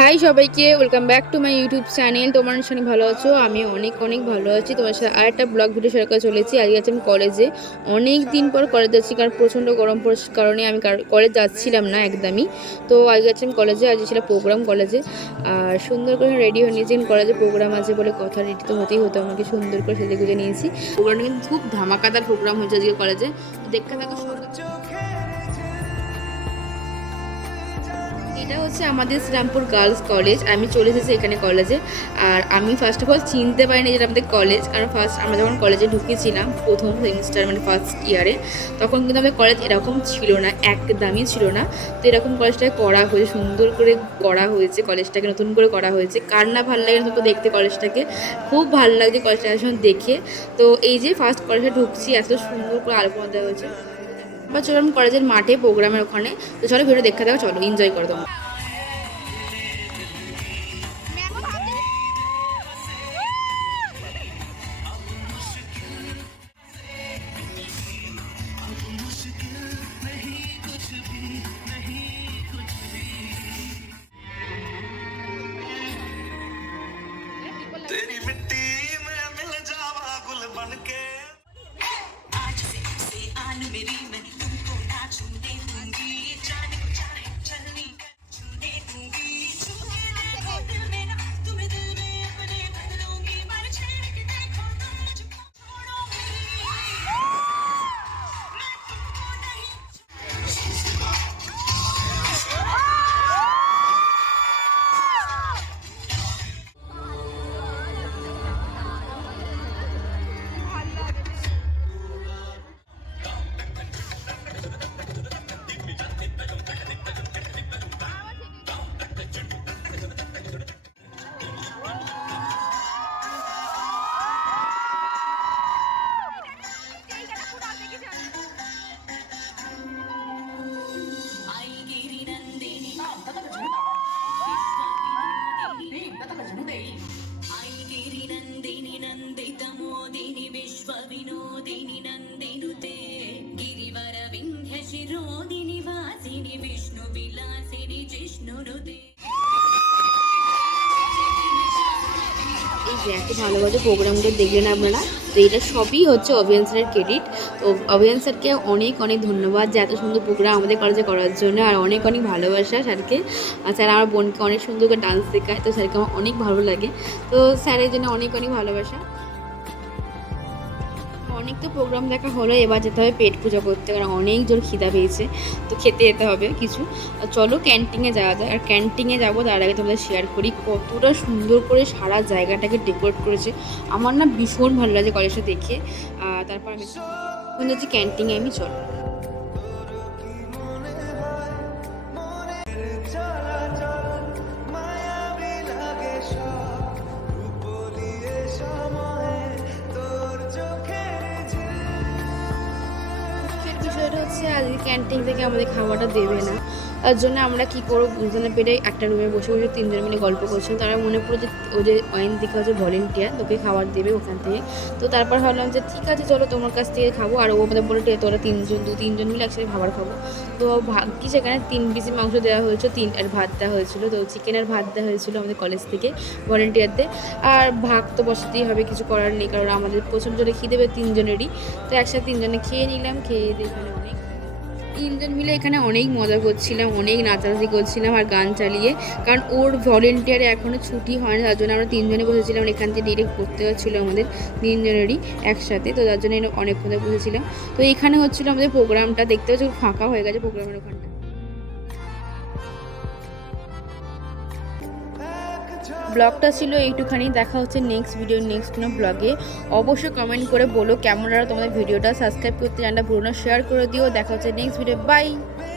High সবাইকে, welcome back to my YouTube channel. তোমার সঙ্গে ভালো আছো? আমি অনেক অনেক ভালো আছি। তোমার সাথে আরেকটা ব্লগ ভিডিও শেয়ার করে চলেছি। আজকে আছি আমি কলেজে। অনেক দিন পর কলেজ যাচ্ছি, কারণ প্রচণ্ড গরম পড়ার কারণে আমি কলেজ যাচ্ছিলাম না একদমই। তো আজকে আছি আমি কলেজে। আজকে ছিল প্রোগ্রাম কলেজে, আর সুন্দর করে রেডি হয়ে নিয়েছি। কলেজে প্রোগ্রাম আছে বলে কথা, রেডি তো হতেই হতো আমাকে। সুন্দর করে সেজে গুজে নিয়েছি। প্রোগ্রামটা কিন্তু খুব ধামাকাদার প্রোগ্রাম হয়েছে আজকে কলেজে। দেখতে থাকো। এটা হচ্ছে আমাদের শ্রীরামপুর গার্লস কলেজ। আমি চলে এসেছি এখানে কলেজে। আর আমি ফার্স্ট অফ অল চিনতে পারিনি যেটা আমাদের কলেজ, কারণ ফার্স্ট আমরা যখন কলেজে ঢুকেছিলাম প্রথম সেমিস্টার মানে ফার্স্ট ইয়ারে, তখন কিন্তু আমাদের কলেজ এরকম ছিল না, একদমই ছিল না। তো এরকম কলেজটাকে করা হয়েছে, সুন্দর করে করা হয়েছে কলেজটাকে, নতুন করে করা হয়েছে। কার না ভালো লাগে নতুন দেখতে কলেজটাকে, খুব ভালো লাগছে কলেজটা এখন দেখে। তো এই যে ফার্স্ট কলেজে ঢুকছি, এত সুন্দর করে আলোচনা দেওয়া হয়েছে। বা চলো আমি কলেজের মাঠে প্রোগ্রামের ওখানে, তো চলো ভিডিও দেখতে থাকো, চলো এনজয় করো তোমরা। तेरी मिट्टी में मिल जावा गुल बनके आज से आन मेरी मैं तुमको ना छूने दूंगी जाने को चाहे चलनी छूने दूंगी छूने देखो दिल में ना तुम्हें दिल में अपने बदलूंगी मर छेड़ के देखो तुम मुझको छोड़ोगी मैं तुमको नहीं এই যে এত ভালোভাবে প্রোগ্রামগুলো দেখলেন আপনারা। তো এটা সবই হচ্ছে অভিয়ান স্যারের ক্রেডিট। তো অভিয়ান স্যারকে অনেক অনেক ধন্যবাদ যে এত সুন্দর প্রোগ্রাম আমাদের কলেজে করার জন্য, আর অনেক অনেক ভালোবাসা স্যারকে। স্যার আমার বোনকে অনেক সুন্দর করে ডান্স শেখায়, তো স্যারকে আমার অনেক ভালো লাগে। তো স্যারের জন্য অনেক অনেক ভালোবাসা। অনেক তো প্রোগ্রাম দেখা হলো, এবার যেতে হবে পেট পূজা করতে, কারণ অনেক জোর খিদা পেয়েছে, তো খেতে যেতে হবে কিছু। চলো ক্যান্টিনে যাওয়া যায়। আর ক্যান্টিনে যাবো তার আগে তোমাদের শেয়ার করি কতটা সুন্দর করে সারা জায়গাটাকে ডেকোরেট করেছে। আমার না ভীষণ ভালো লাগে কলেজটা দেখে। তারপর আমি হচ্ছে ক্যান্টিনে, আমি চলো। বিষয়টা হচ্ছে আজকে ক্যান্টিন থেকে আমাদের খাওয়াটা দেবে না, তার জন্য আমরা কী করবো বুঝতে না পেরে একটা রুমে বসে বসে তিনজন মিলে গল্প করছিলাম। তারা মনে পড়ে যে ও যে অয়ন্তিকা হচ্ছে ভলেন্টিয়ার, তোকে খাবার দেবে ওখান থেকে। তো তারপর ভাবলাম যে ঠিক আছে চলো তোমার কাছ থেকে খাবো। আর ও আমাদের বলে তোরা তিনজন মিলে একসাথে খাবার খাবো। তো ভাগ্যি সেখানে 3 পিসি মাংস দেওয়া হয়েছিল, আর ভাত দেওয়া হয়েছিলো। তো চিকেন আর ভাত দেওয়া হয়েছিলো আমাদের কলেজ থেকে ভলেন্টিয়ারদের। আর ভাগ তো বসাতেই হবে, কিছু করার নেই, কারণ আমাদের প্রচণ্ড জোরে খিদে পেয়ে তিনজনেরই। তো একসাথে তিনজনে খেয়ে নিলাম। খেয়ে দিয়ে এখানে অনেক তিনজন মিলে এখানে অনেক মজা করছিলাম, অনেক নাচানাচি করছিলাম আর গান চালিয়ে, কারণ ওর ভলেন্টিয়ারে এখনও ছুটি হয়নি, তার জন্য আমরা তিনজনে বসেছিলাম। এখান থেকে ডিরেক্ট করতে হচ্ছিলো আমাদের তিনজনেরই একসাথে, তো তার জন্য অনেক মজা বসেছিলাম। তো এখানে হচ্ছিলো আমাদের প্রোগ্রামটা, দেখতে হচ্ছে ফাঁকা হয়ে গেছে প্রোগ্রামের ওখানটা। ব্লগটা ছিল এইটুখানি। দেখা হচ্ছে নেক্সট ভিডিও, নেক্সট কোনো ব্লগে। অবশ্যই কমেন্ট করে বলো কেমন লাগলো তোমাদের ভিডিওটা। সাবস্ক্রাইব করতে জানটা পুরোনো শেয়ার করে দিও। দেখা হচ্ছে নেক্সট ভিডিও, বাই।